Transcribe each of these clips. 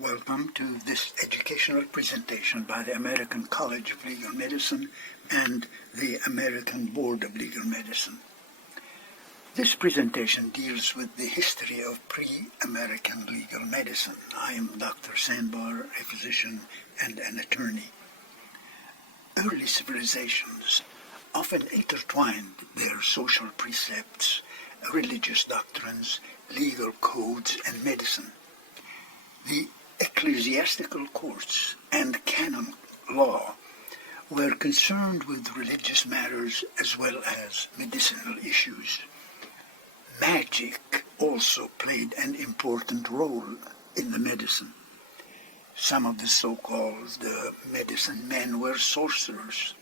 Welcome to this educational presentation by the American College of Legal Medicine and the American Board of Legal Medicine. This presentation deals with the history of pre-American legal medicine. I am Dr. Sanbar, a physician and an attorney. Early civilizations often intertwined their social precepts, religious doctrines, legal codes, and medicine. The ecclesiastical courts and canon law were concerned with religious matters as well as medicinal issues. Magic also played an important role in the medicine. Some of the so-called medicine men were sorcerers.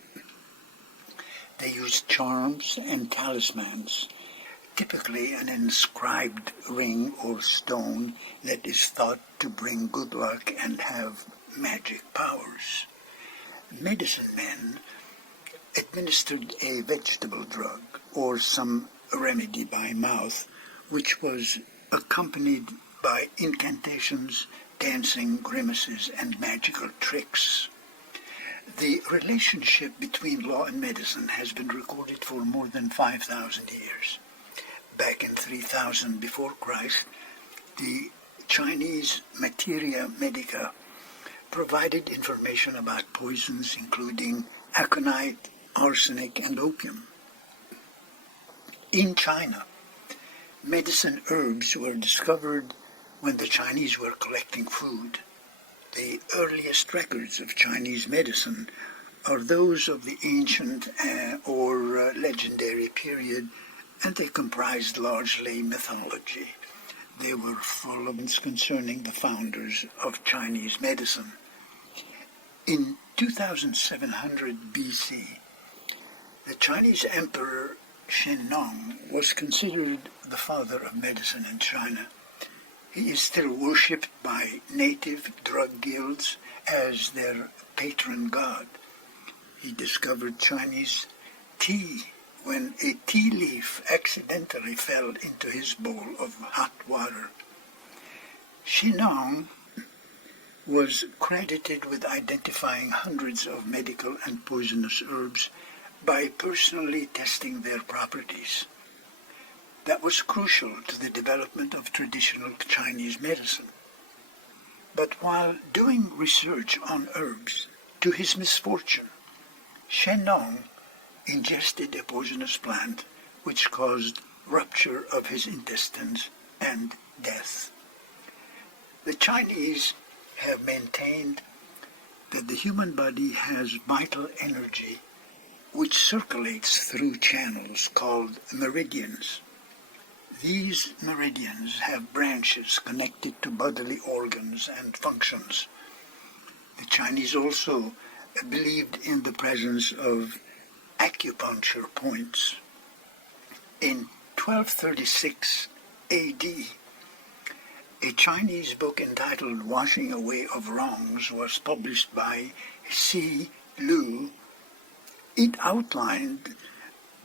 They used charms and talismans, typically an inscribed ring or stone that is thought to bring good luck and have magic powers. Medicine men administered a vegetable drug or some remedy by mouth, which was accompanied by incantations, dancing, grimaces, and magical tricks. The relationship between law and medicine has been recorded for more than 5,000 years. Back in 3000 before Christ, the Chinese Materia Medica provided information about poisons including aconite, arsenic, and opium. In China, medicine herbs were discovered when the Chinese were collecting food. The earliest records of Chinese medicine are those of the ancient or legendary period, and they comprised largely mythology. They were full of concerning the founders of Chinese medicine. In 2700 BC, the Chinese Emperor Shennong was considered the father of medicine in China. He is still worshipped by native drug guilds as their patron god. He discovered Chinese tea when a tea leaf accidentally fell into his bowl of hot water. Shennong was credited with identifying hundreds of medical and poisonous herbs by personally testing their properties. That was crucial to the development of traditional Chinese medicine. But while doing research on herbs, to his misfortune, Shennong ingested a poisonous plant which caused rupture of his intestines and death. The Chinese have maintained that the human body has vital energy which circulates through channels called meridians. These meridians have branches connected to bodily organs and functions. The Chinese also believed in the presence of acupuncture points. In 1236 A.D., a Chinese book entitled Washing Away of Wrongs was published by C. Lu. It outlined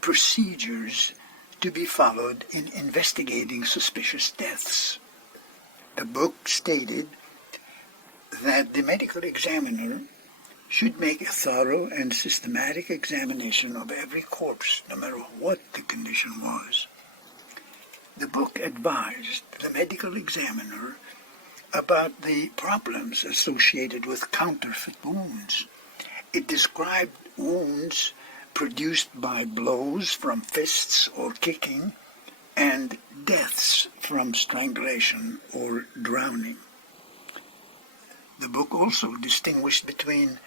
procedures to be followed in investigating suspicious deaths. The book stated that the medical examiner should make a thorough and systematic examination of every corpse, no matter what the condition was. The book advised the medical examiner about the problems associated with counterfeit wounds. It described wounds produced by blows from fists or kicking, and deaths from strangulation or drowning. The book also distinguished between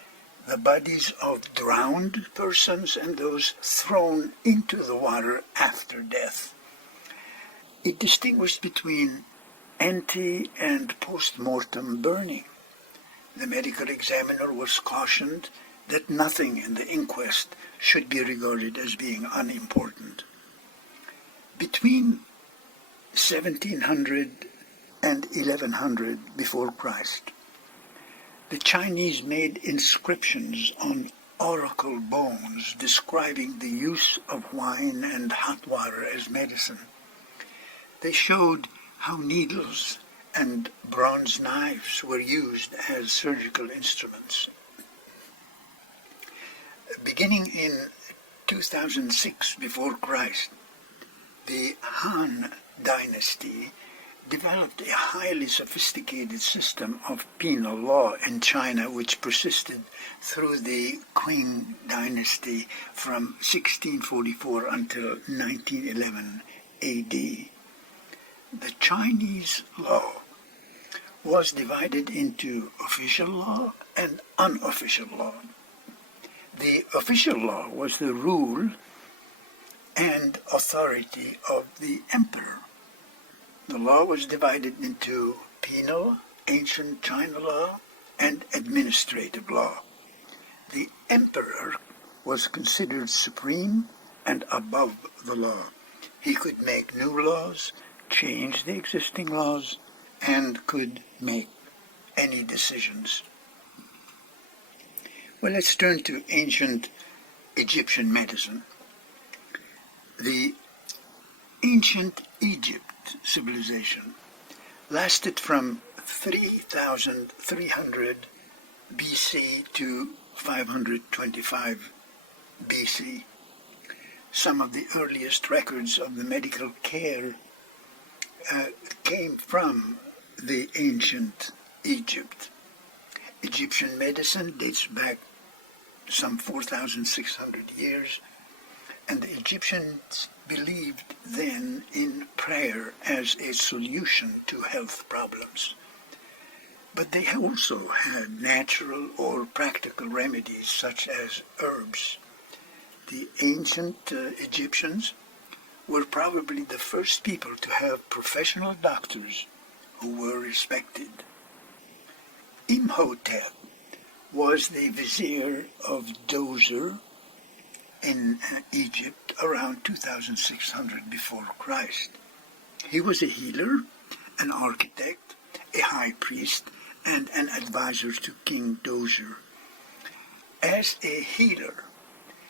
the bodies of drowned persons and those thrown into the water after death. It distinguished between ante and post-mortem burning. The medical examiner was cautioned that nothing in the inquest should be regarded as being unimportant. Between 1700 and 1100 before Christ, the Chinese made inscriptions on oracle bones describing the use of wine and hot water as medicine. They showed how needles and bronze knives were used as surgical instruments. Beginning in 2006 before Christ, the Han dynasty developed a highly sophisticated system of penal law in China, which persisted through the Qing dynasty from 1644 until 1911 AD. The Chinese law was divided into official law and unofficial law. The official law was the rule and authority of the emperor. The law was divided into penal, ancient China law, and administrative law. The emperor was considered supreme and above the law. He could make new laws, change the existing laws, and could make any decisions. Well, let's turn to ancient Egyptian medicine. The ancient Egypt civilization lasted from 3,300 BC to 525 BC. Some of the earliest records of the medical care came from the ancient Egypt. Egyptian medicine dates back some 4,600 years, and the Egyptians believed then in prayer as a solution to health problems. But they also had natural or practical remedies such as herbs. The ancient Egyptians were probably the first people to have professional doctors who were respected. Imhotep was the vizier of Djoser in Egypt around 2600 before Christ. He was a healer, an architect, a high priest, and an advisor to King Djoser. As a healer,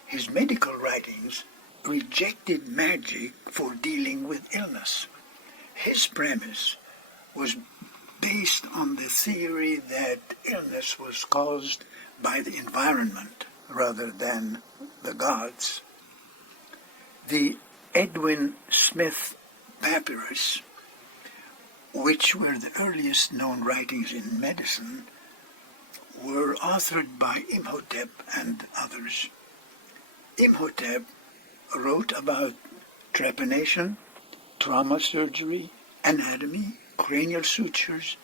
his medical writings rejected magic for dealing with illness. His premise was based on the theory that illness was caused by the environment rather than the gods. The Edwin Smith papyrus, which were the earliest known writings in medicine, were authored by Imhotep and others. Imhotep wrote about trepanation, trauma surgery, anatomy, cranial sutures,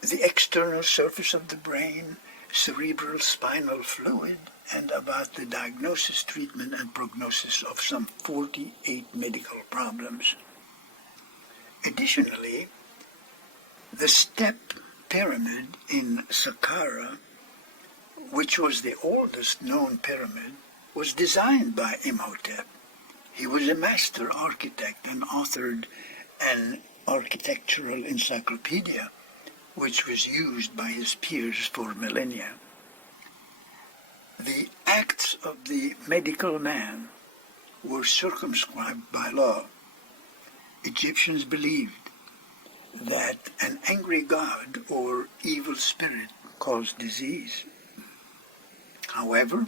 the external surface of the brain, cerebral spinal fluid, and about the diagnosis, treatment, and prognosis of some 48 medical problems. Additionally, the step pyramid in Saqqara, which was the oldest known pyramid, was designed by Imhotep. He was a master architect and authored an architectural encyclopedia, which was used by his peers for millennia. The acts of the medical man were circumscribed by law. Egyptians believed that an angry god or evil spirit caused disease. However,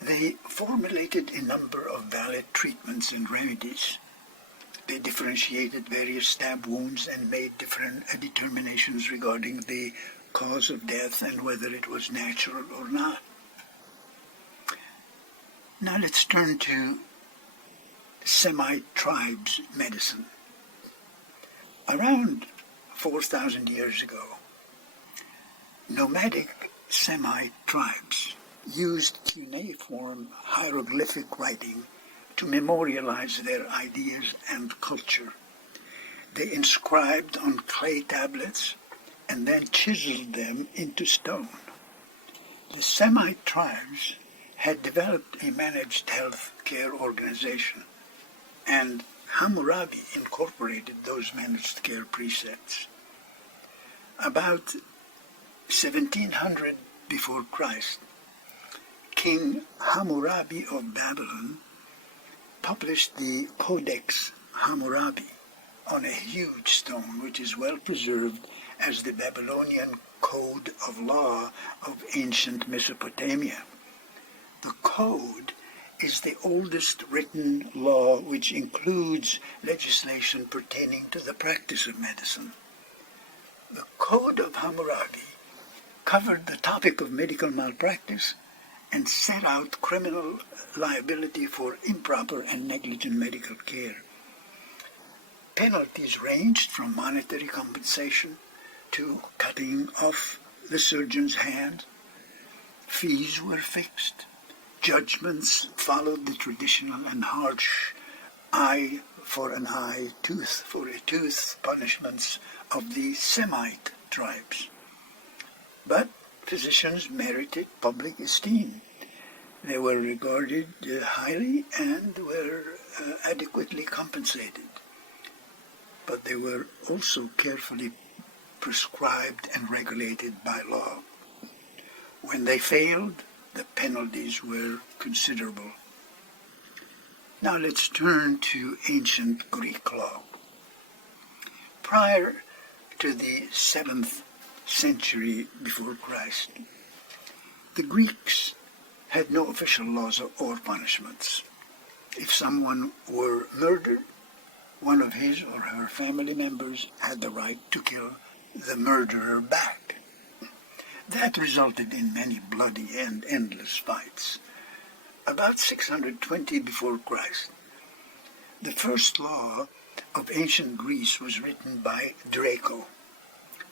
they formulated a number of valid treatments and remedies. They differentiated various stab wounds and made different determinations regarding the cause of death and whether it was natural or not. Now let's turn to Semite tribes medicine. Around 4,000 years ago, nomadic Semite tribes used cuneiform hieroglyphic writing to memorialize their ideas and culture. They inscribed on clay tablets and then chiseled them into stone. The Semite tribes had developed a managed health care organization, and Hammurabi incorporated those managed care precepts. About 1700 before Christ, King Hammurabi of Babylon published the Codex Hammurabi. on a huge stone which is well preserved as the Babylonian Code of Law of ancient Mesopotamia. The Code is the oldest written law which includes legislation pertaining to the practice of medicine. The Code of Hammurabi covered the topic of medical malpractice and set out criminal liability for improper and negligent medical care. Penalties ranged from monetary compensation to cutting off the surgeon's hand. Fees were fixed. Judgments followed the traditional and harsh eye for an eye, tooth for a tooth punishments of the Semite tribes. But physicians merited public esteem. They were regarded highly and were adequately compensated. But they were also carefully prescribed and regulated by law. When they failed, the penalties were considerable. Now let's turn to ancient Greek law. Prior to the 7th century before Christ, the Greeks had no official laws or punishments. If someone were murdered, one of his or her family members had the right to kill the murderer back. That resulted in many bloody and endless fights. About 620 before Christ, the first law of ancient Greece was written by Draco.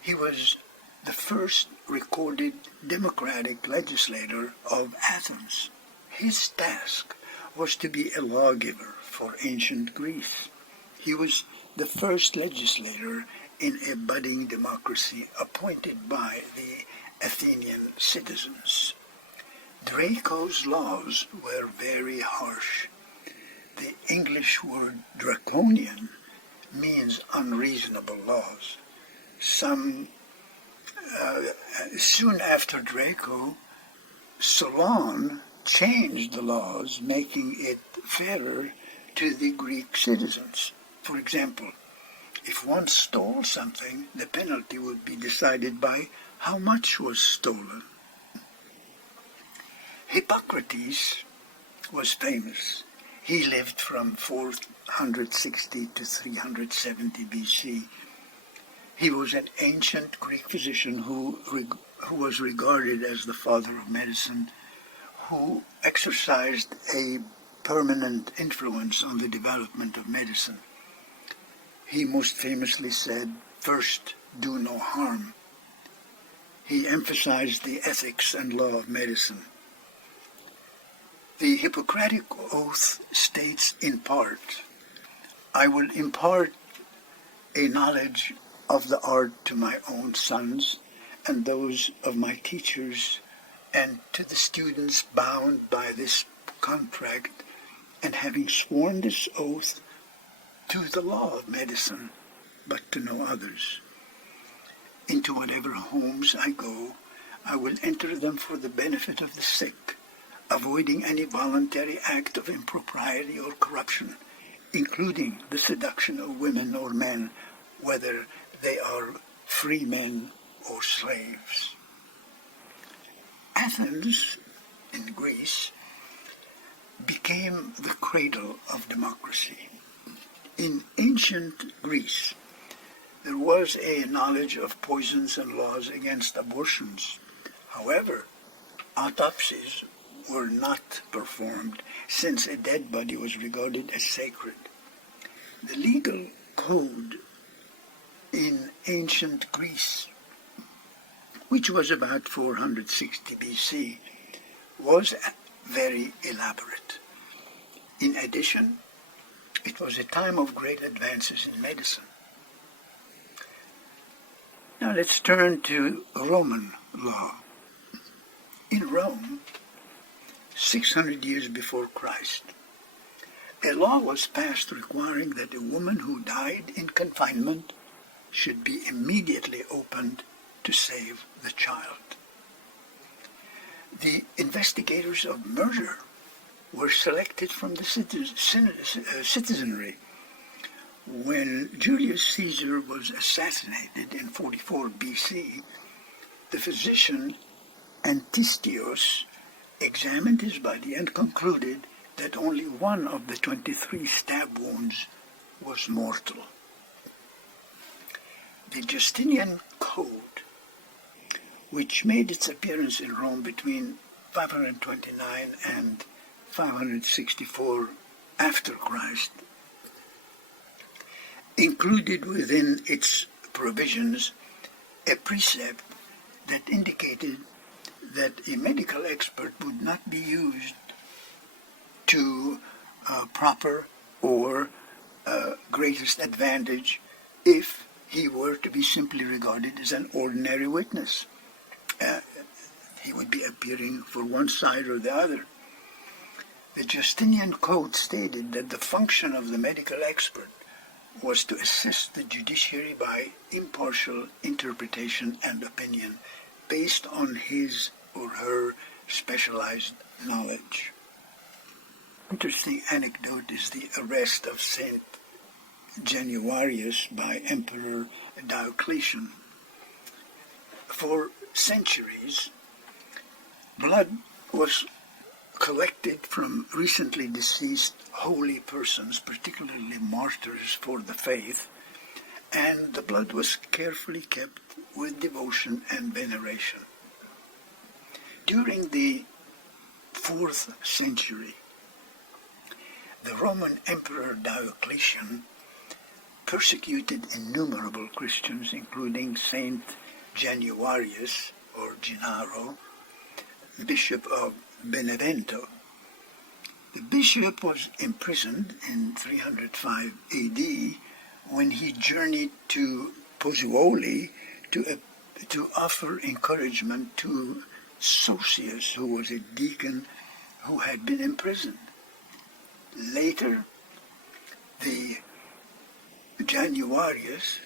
He was the first recorded democratic legislator of Athens. His task was to be a lawgiver for ancient Greece. He was the first legislator in a budding democracy appointed by the Athenian citizens. Draco's laws were very harsh. The English word draconian means unreasonable laws. Soon after Draco, Solon changed the laws, making it fairer to the Greek citizens. For example, if one stole something, the penalty would be decided by how much was stolen. Hippocrates was famous. He lived from 460 to 370 BC. He was an ancient Greek physician who was regarded as the father of medicine, who exercised a permanent influence on the development of medicine. He most famously said, "First, do no harm." He emphasized the ethics and law of medicine. The Hippocratic Oath states in part, "I will impart a knowledge of the art to my own sons and those of my teachers, and to the students bound by this contract, and having sworn this oath to the law of medicine, but to no others. Into whatever homes I go, I will enter them for the benefit of the sick, avoiding any voluntary act of impropriety or corruption, including the seduction of women or men, whether they are free men or slaves." Athens, in Greece, became the cradle of democracy. In ancient Greece, there was a knowledge of poisons and laws against abortions. However, autopsies were not performed, since a dead body was regarded as sacred. The legal code in ancient Greece, which was about 460 BC, was very elaborate. In addition, it was a time of great advances in medicine. Now let's turn to Roman law. In Rome, 600 years before Christ, a law was passed requiring that a woman who died in confinement should be immediately opened to save the child. The investigators of murder were selected from the citizenry, When Julius Caesar was assassinated in 44 BC, the physician Antistios examined his body and concluded that only one of the 23 stab wounds was mortal. The Justinian Code, which made its appearance in Rome between 529 and 564 after Christ, included within its provisions a precept that indicated that a medical expert would not be used to proper or greatest advantage if he were to be simply regarded as an ordinary witness. He would be appearing for one side or the other. The Justinian Code stated that the function of the medical expert was to assist the judiciary by impartial interpretation and opinion based on his or her specialized knowledge. Interesting anecdote is the arrest of Saint Januarius by Emperor Diocletian. For centuries, blood was collected from recently deceased holy persons, particularly martyrs for the faith, and the blood was carefully kept with devotion and veneration. During the 4th century, the Roman Emperor Diocletian persecuted innumerable Christians, including Saint Januarius, or Gennaro, Bishop of Benevento. The bishop was imprisoned in 305 AD when he journeyed to Pozzuoli to offer encouragement to Sosius, who was a deacon who had been imprisoned. Later, the Januarius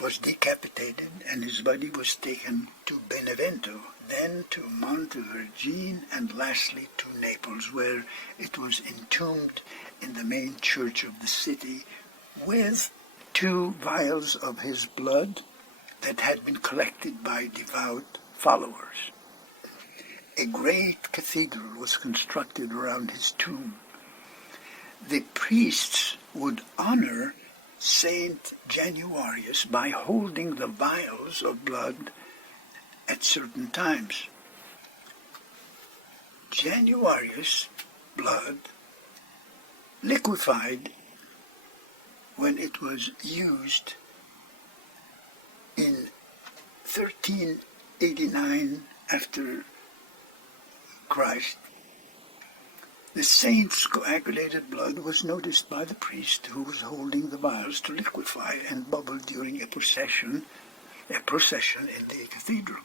was decapitated and his body was taken to Benevento, then to Montevergine, and lastly to Naples, where it was entombed in the main church of the city with 2 vials of his blood that had been collected by devout followers. A great cathedral was constructed around his tomb. The priests would honor Saint Januarius by holding the vials of blood at certain times. Januarius' blood liquefied when it was used in 1389 after Christ. The saint's coagulated blood was noticed by the priest who was holding the vials to liquefy and bubble during a procession in the cathedral.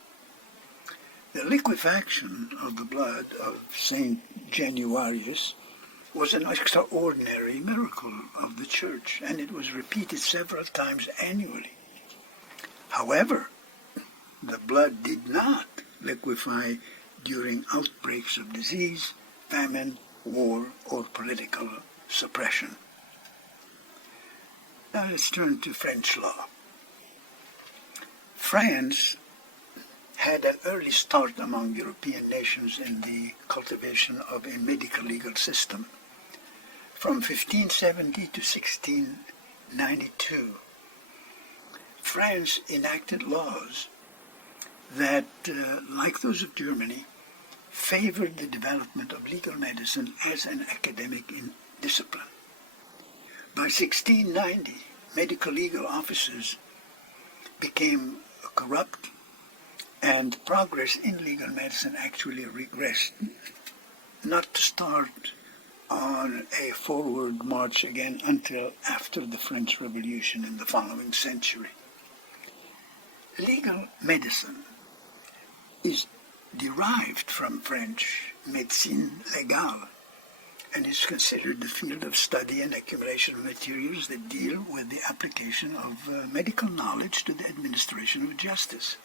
The liquefaction of the blood of Saint Januarius was an extraordinary miracle of the Church, and it was repeated several times annually. However, the blood did not liquefy during outbreaks of disease, famine, war, or political suppression. Now let's turn to French law. France had an early start among European nations in the cultivation of a medical legal system. From 1570 to 1692, France enacted laws that, like those of Germany, favored the development of legal medicine as an academic discipline. By 1690, medical legal offices became corrupt, and progress in legal medicine actually regressed, not to start on a forward march again until after the French Revolution in the following century. Legal medicine is derived from French médecine légale and is considered the field of study and accumulation of materials that deal with the application of medical knowledge to the administration of justice.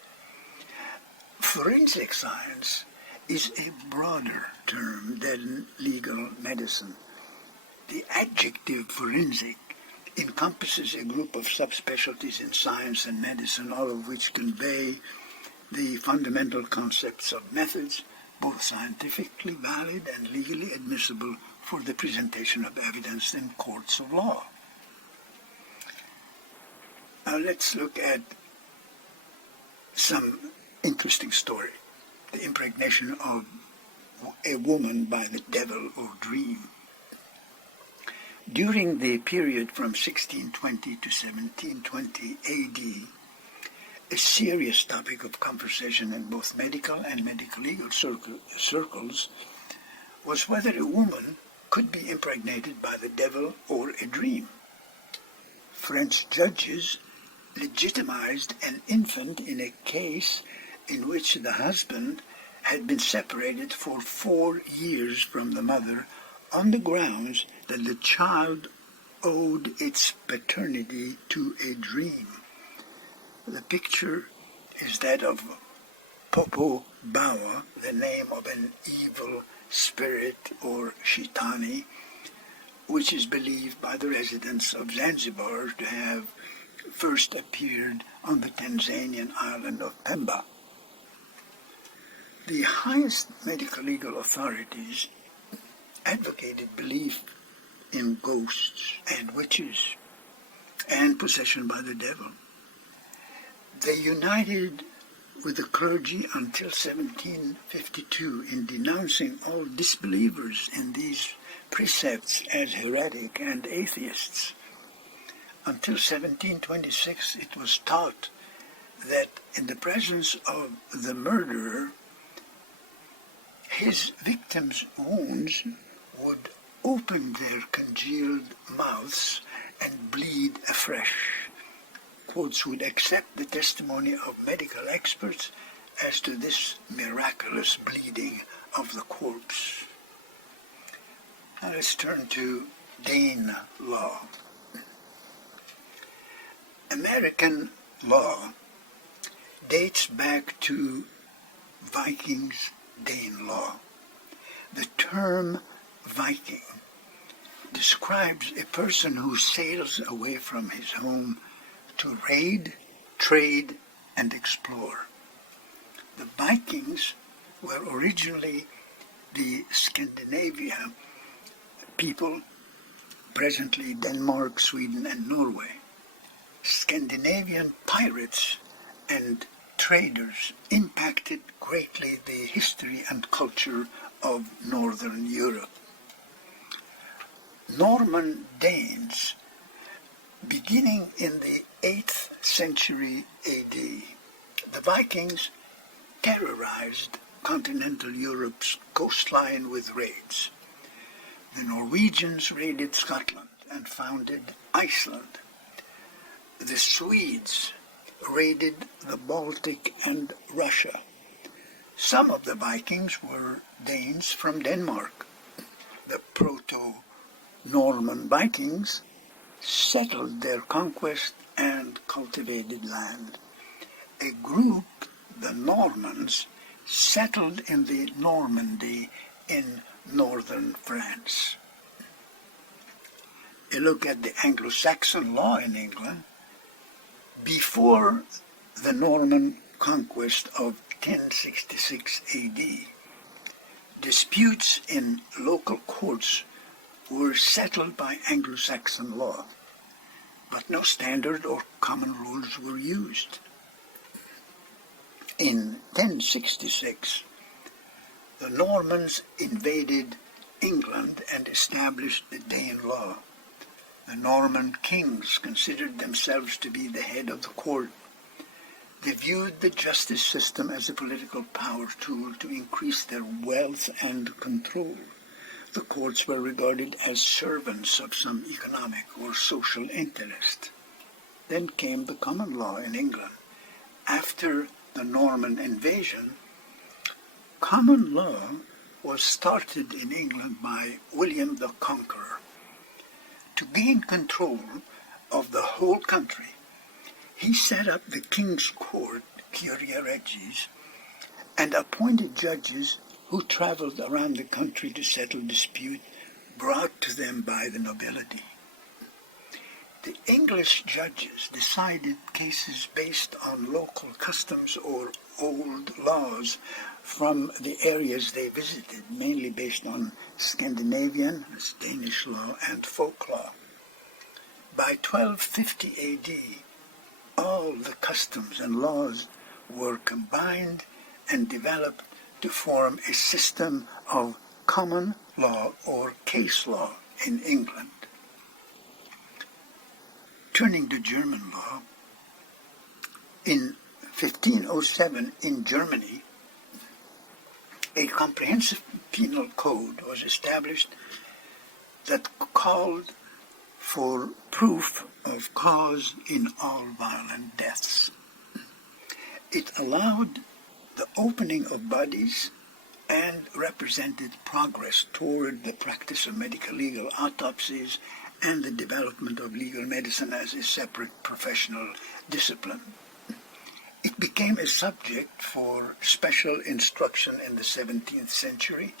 Forensic science is a broader term than legal medicine. The adjective forensic encompasses a group of subspecialties in science and medicine, all of which convey the fundamental concepts of methods, both scientifically valid and legally admissible for the presentation of evidence in courts of law. Now let's look at some interesting story. The impregnation of a woman by the devil or dream. During the period from 1620 to 1720 AD, a serious topic of conversation in both medical and medical legal circles was whether a woman could be impregnated by the devil or a dream. French judges legitimized an infant in a case in which the husband had been separated for 4 years from the mother on the grounds that the child owed its paternity to a dream. The picture is that of Popo Bawa, the name of an evil spirit or shitani, which is believed by the residents of Zanzibar to have first appeared on the Tanzanian island of Pemba. The highest medical legal authorities advocated belief in ghosts and witches and possession by the devil. They united with the clergy until 1752 in denouncing all disbelievers in these precepts as heretic and atheists. Until 1726, it was taught that in the presence of the murderer, his victims' wounds would open their congealed mouths and bleed afresh. Courts would accept the testimony of medical experts as to this miraculous bleeding of the corpse. Now let's turn to Dane law. American law dates back to Vikings' Dane law. The term Viking describes a person who sails away from his home to raid, trade, and explore. The Vikings were originally the Scandinavia people, presently Denmark, Sweden, and Norway. Scandinavian pirates and traders impacted greatly the history and culture of Northern Europe. Norman Danes, beginning in the 8th century AD, the Vikings terrorized continental Europe's coastline with raids. The Norwegians raided Scotland and founded Iceland. The Swedes raided the Baltic and Russia. Some of the Vikings were Danes from Denmark. The Proto-Norman Vikings settled their conquest and cultivated land. A group, the Normans, settled in the Normandy in northern France. A look at the Anglo-Saxon law in England. Before the Norman conquest of 1066 AD, disputes in local courts were settled by Anglo-Saxon law, but no standard or common rules were used. In 1066, the Normans invaded England and established the Dane law. The Norman kings considered themselves to be the head of the court. They viewed the justice system as a political power tool to increase their wealth and control. The courts were regarded as servants of some economic or social interest. Then came the common law in England. After the Norman invasion, common law was started in England by William the Conqueror. To gain control of the whole country, he set up the King's Court, Curia Regis, and appointed judges who traveled around the country to settle disputes brought to them by the nobility. The English judges decided cases based on local customs or old laws from the areas they visited, mainly based on Scandinavian, Danish law, and folk law. By 1250 AD, all the customs and laws were combined and developed to form a system of common law or case law in England. Turning to German law, in 1507 in Germany, a comprehensive penal code was established that called for proof of cause in all violent deaths. It allowed the opening of bodies and represented progress toward the practice of medical legal autopsies and the development of legal medicine as a separate professional discipline. It became a subject for special instruction in the 17th century,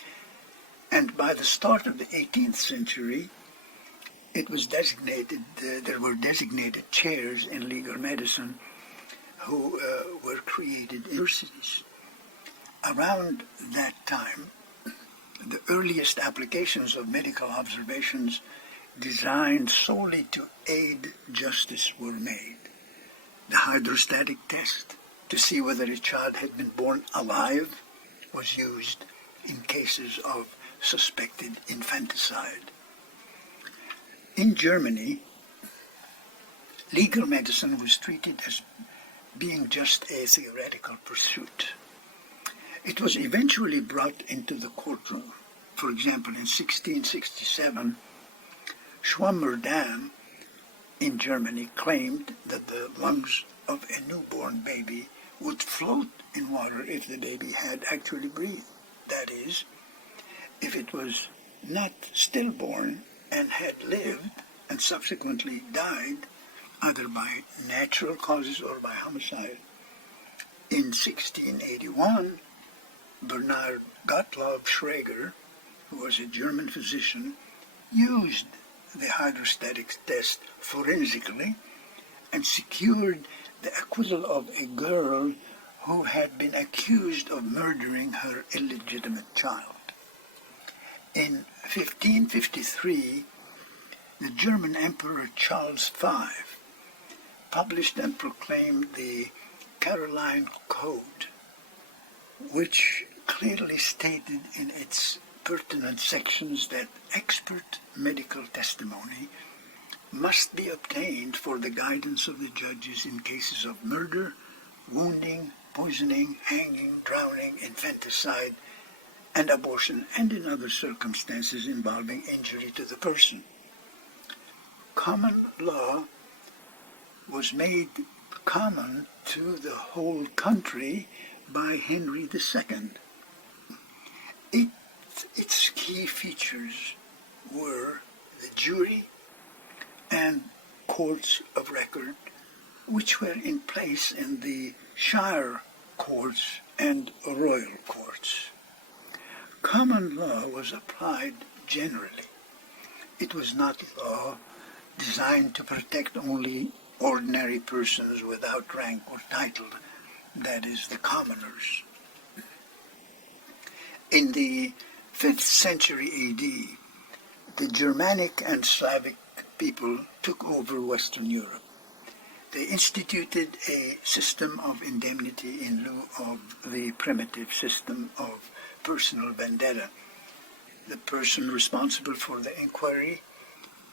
and by the start of the 18th century, it was designated, there were designated chairs in legal medicine who were created in universities. Around that time, the earliest applications of medical observations designed solely to aid justice were made. The hydrostatic test to see whether a child had been born alive was used in cases of suspected infanticide. In Germany, legal medicine was treated as being just a theoretical pursuit. It was eventually brought into the courtroom. For example, in 1667, Schwammerdam in Germany claimed that the lungs of a newborn baby would float in water if the baby had actually breathed. That is, if it was not stillborn and had lived and subsequently died, either by natural causes or by homicide. In 1681, Bernhard Gottlob Schreger, who was a German physician, used the hydrostatic test forensically and secured the acquittal of a girl who had been accused of murdering her illegitimate child. In 1553, the German Emperor Charles V published and proclaimed the Caroline Code, which clearly stated in its pertinent sections that expert medical testimony must be obtained for the guidance of the judges in cases of murder, wounding, poisoning, hanging, drowning, infanticide, and abortion, and in other circumstances involving injury to the person. Common law was made common to the whole country by Henry II. Its key features were the jury and courts of record, which were in place in the shire courts and royal courts. Common law was applied generally. It was not law designed to protect only ordinary persons without rank or title, that is, the commoners. In the 5th century AD, the Germanic and Slavic people took over Western Europe. They instituted a system of indemnity in lieu of the primitive system of personal vendetta. The person responsible for the inquiry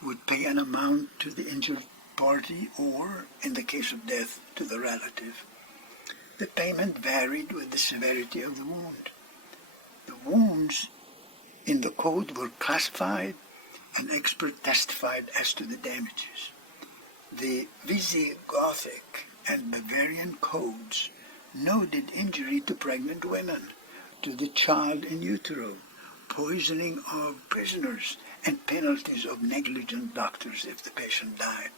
would pay an amount to the injured party or, in the case of death, to the relative. The payment varied with the severity of the wound. The wounds in the code were classified, and expert testified as to the damages. The Visigothic and Bavarian codes noted injury to pregnant women, to the child in utero, poisoning of prisoners, and penalties of negligent doctors if the patient died.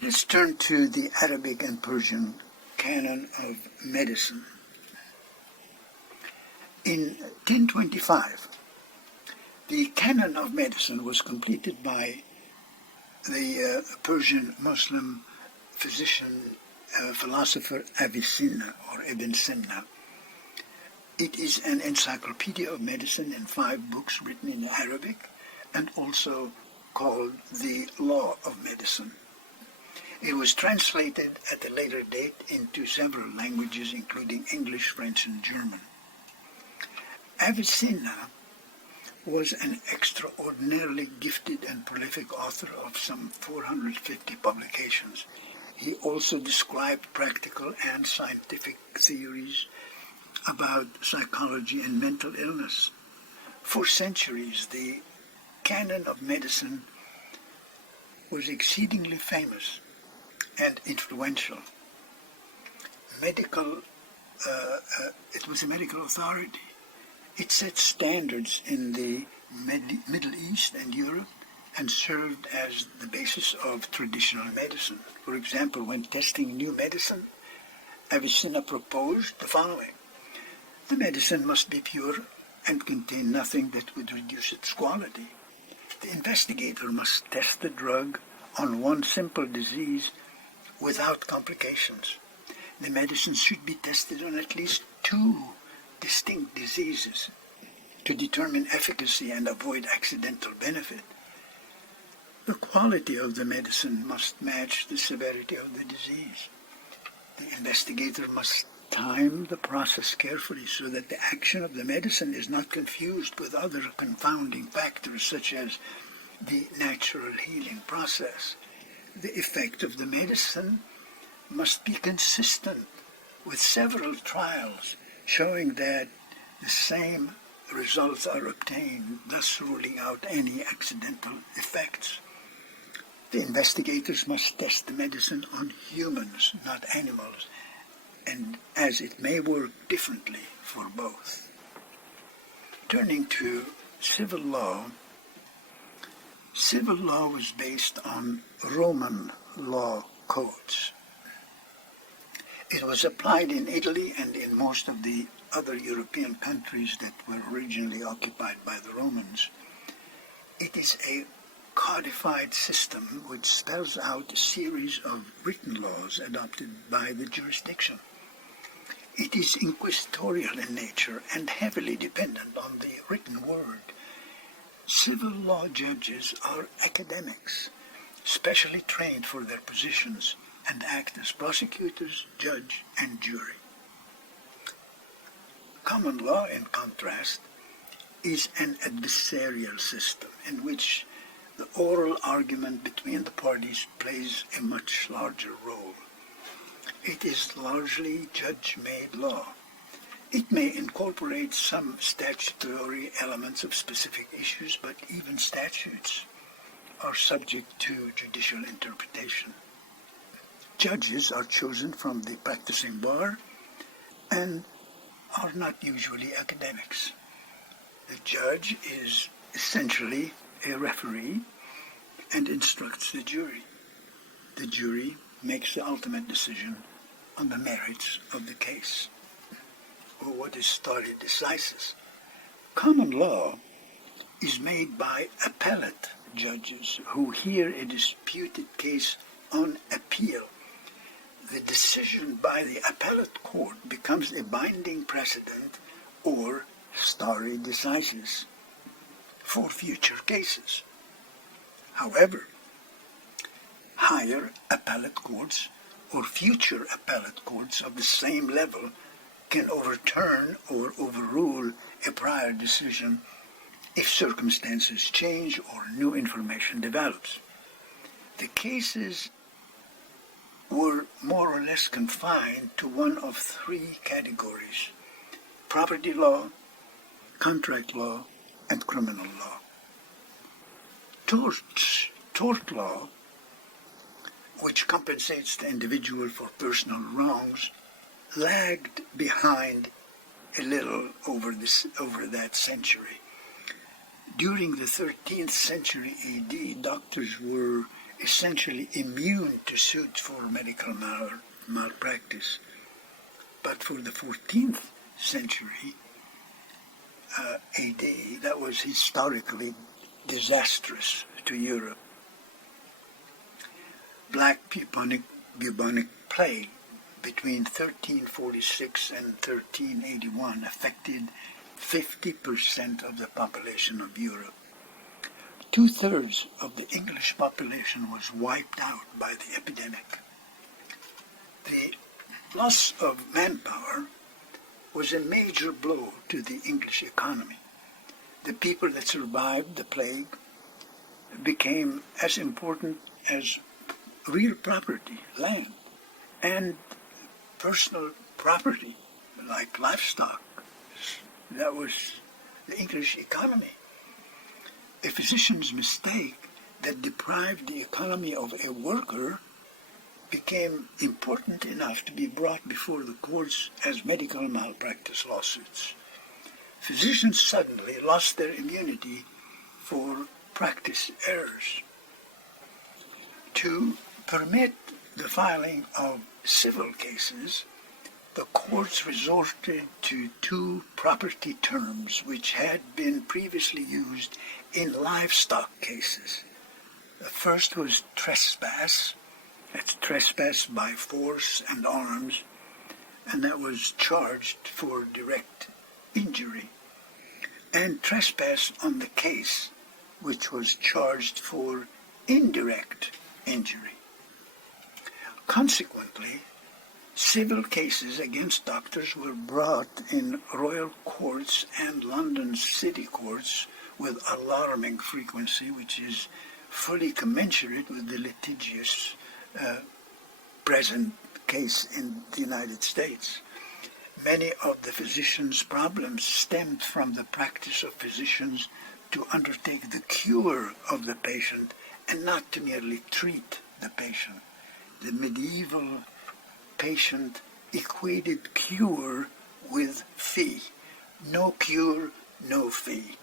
Let's turn to the Arabic and Persian canon of medicine. In 1025, the canon of medicine was completed by the Persian Muslim physician, philosopher Avicenna, or Ibn Sina. It is an encyclopedia of medicine in 5 books written in Arabic, and also called The Law of Medicine. It was translated at a later date into several languages, including English, French, and German. Avicenna was an extraordinarily gifted and prolific author of some 450 publications. He also described practical and scientific theories about psychology and mental illness. For centuries, the canon of medicine was exceedingly famous and influential. It was a medical authority. It set standards in the Middle East and Europe and served as the basis of traditional medicine. For example, when testing new medicine, Avicenna proposed the following: the medicine must be pure and contain nothing that would reduce its quality. The investigator must test the drug on one simple disease without complications. The medicine should be tested on at least 2 distinct diseases to determine efficacy and avoid accidental benefit. The quality of the medicine must match the severity of the disease. The investigator must time the process carefully so that the action of the medicine is not confused with other confounding factors such as the natural healing process. The effect of the medicine must be consistent with several trials showing that the same results are obtained, thus ruling out any accidental effects. The investigators must test the medicine on humans, not animals, and as it may work differently for both. Turning to civil law was based on Roman law codes. It was applied in Italy and in most of the other European countries that were originally occupied by the Romans. It is a codified system which spells out a series of written laws adopted by the jurisdiction. It is inquisitorial in nature and heavily dependent on the written word. Civil law judges are academics, specially trained for their positions, and act as prosecutors, judge, and jury. Common law, in contrast, is an adversarial system in which the oral argument between the parties plays a much larger role. It is largely judge-made law. It may incorporate some statutory elements of specific issues, but even statutes are subject to judicial interpretation. Judges are chosen from the practicing bar and are not usually academics. The judge is essentially a referee and instructs the jury. The jury makes the ultimate decision on the merits of the case, or what is stare decisis. Common law is made by appellate judges who hear a disputed case on appeal. The decision by the appellate court becomes a binding precedent or stare decisis for future cases. However, higher appellate courts or future appellate courts of the same level can overturn or overrule a prior decision if circumstances change or new information develops. The cases were more or less confined to one of 3 categories: property law, contract law, and criminal law. Tort law, which compensates the individual for personal wrongs, lagged behind a little over that century. During the 13th century AD, doctors were essentially immune to suits for medical malpractice. But for the 14th century AD, that was historically disastrous to Europe. black bubonic plague between 1346 and 1381 affected 50% of the population of Europe. 2/3 of the English population was wiped out by the epidemic. The loss of manpower was a major blow to the English economy. The people that survived the plague became as important as real property, land, and personal property, like livestock. That was the English economy. A physician's mistake that deprived the economy of a worker became important enough to be brought before the courts as medical malpractice lawsuits. Physicians suddenly lost their immunity for practice errors. To permit the filing of civil cases, the courts resorted to two property terms which had been previously used in livestock cases. The first was trespass. That's trespass by force and arms, and that was charged for direct injury. And trespass on the case, which was charged for indirect injury. Consequently, civil cases against doctors were brought in royal courts and London city courts with alarming frequency, which is fully commensurate with the litigious present case in the United States. Many of the physicians' problems stemmed from the practice of physicians to undertake the cure of the patient and not to merely treat the patient. The medieval patient equated cure with fee. No cure, no fee.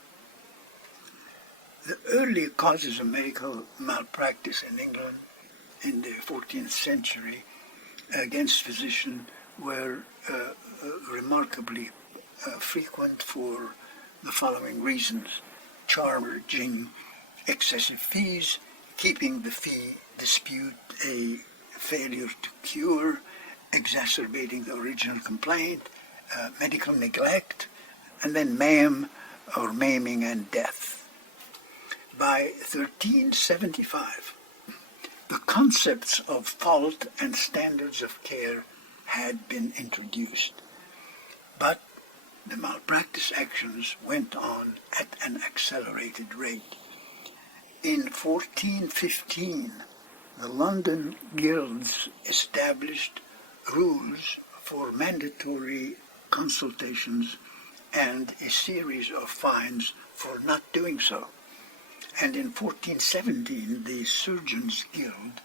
The early causes of medical malpractice in England in the 14th century against physicians were remarkably frequent for the following reasons: charging excessive fees, keeping the fee dispute a failure to cure, exacerbating the original complaint, medical neglect, and then maiming and death. By 1375, the concepts of fault and standards of care had been introduced, but the malpractice actions went on at an accelerated rate. In 1415, the London guilds established rules for mandatory consultations and a series of fines for not doing so. And in 1417, the Surgeons' Guild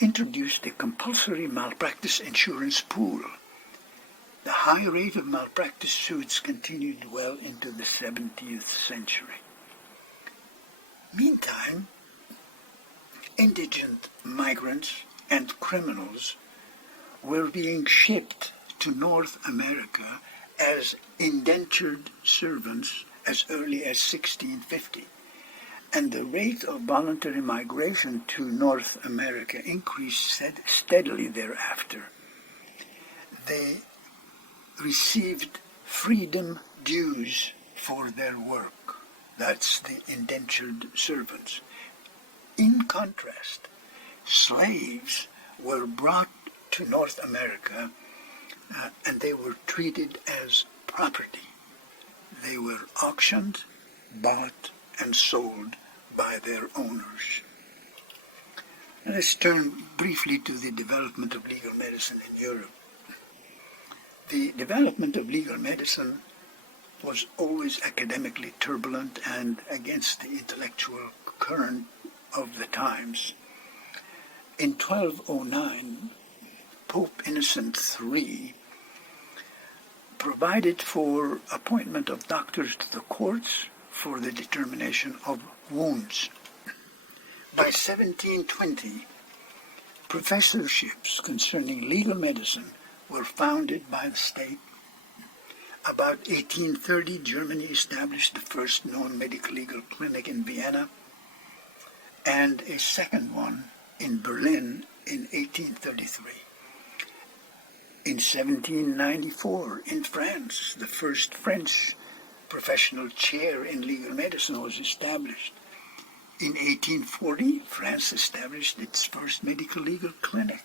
introduced a compulsory malpractice insurance pool. The high rate of malpractice suits continued well into the 17th century. Meantime, indigent migrants and criminals were being shipped to North America as indentured servants as early as 1650. And the rate of voluntary migration to North America increased steadily thereafter. They received freedom dues for their work. That's the indentured servants. In contrast, slaves were brought to North America and they were treated as property. They were auctioned, bought, and sold by their owners. Now let's turn briefly to the development of legal medicine in Europe. The development of legal medicine was always academically turbulent and against the intellectual current of the times. In 1209, Pope Innocent III provided for appointment of doctors to the courts for the determination of wounds. By 1720, professorships concerning legal medicine were founded by the state. About 1830, Germany established the first known medical legal clinic in Vienna, and a second one in Berlin in 1833. In 1794, in France, the first French professional chair in legal medicine was established. In 1840, France established its first medical legal clinic.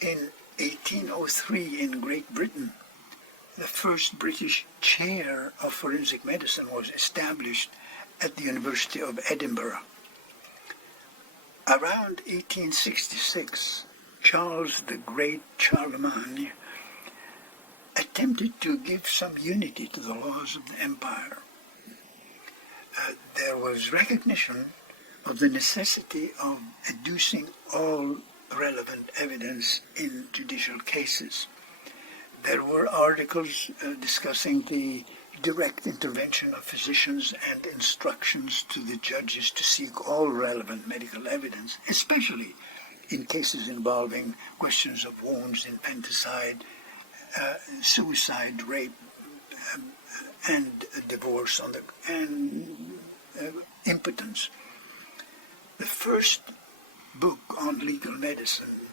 In 1803, in Great Britain, the first British chair of forensic medicine was established at the University of Edinburgh. Around 1866, Charles the Great, Charlemagne, attempted to give some unity to the laws of the empire. There was recognition of the necessity of adducing all relevant evidence in judicial cases. There were articles discussing the direct intervention of physicians and instructions to the judges to seek all relevant medical evidence, especially in cases involving questions of wounds, infanticide, suicide, rape, and divorce, and impotence. The first book on legal medicine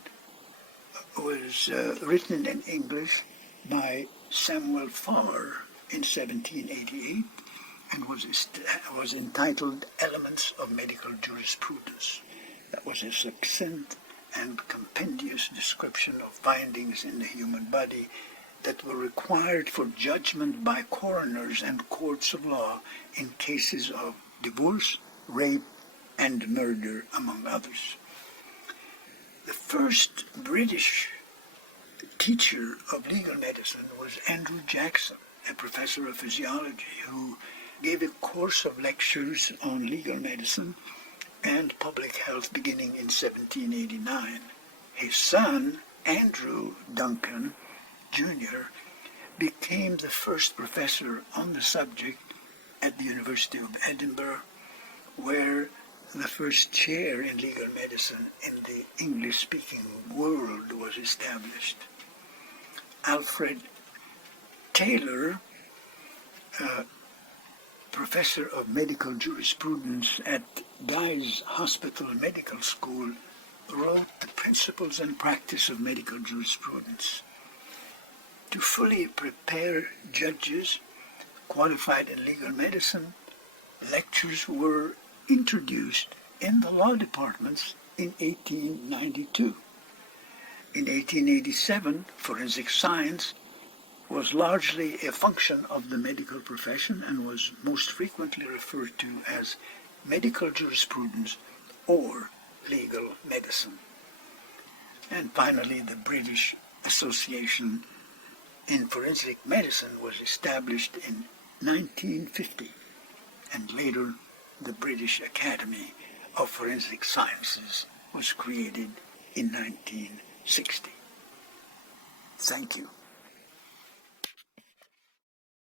was written in English by Samuel Farr in 1788 and was entitled Elements of Medical Jurisprudence. That was a succinct and compendious description of findings in the human body that were required for judgment by coroners and courts of law in cases of divorce, rape, and murder, among others. The first British teacher of legal medicine was Andrew Jackson, a professor of physiology who gave a course of lectures on legal medicine and public health beginning in 1789. His son, Andrew Duncan, Jr., became the first professor on the subject at the University of Edinburgh, where the first chair in legal medicine in the English-speaking world was established. Alfred Taylor, professor of medical jurisprudence at Guy's Hospital Medical School, wrote The Principles and Practice of Medical Jurisprudence. To fully prepare judges qualified in legal medicine, lectures were introduced in the law departments in 1892. In 1887, forensic science was largely a function of the medical profession and was most frequently referred to as medical jurisprudence or legal medicine. And finally, the British Association in Forensic Medicine was established in 1950, and later the British Academy of Forensic Sciences was created in 1960. Thank you.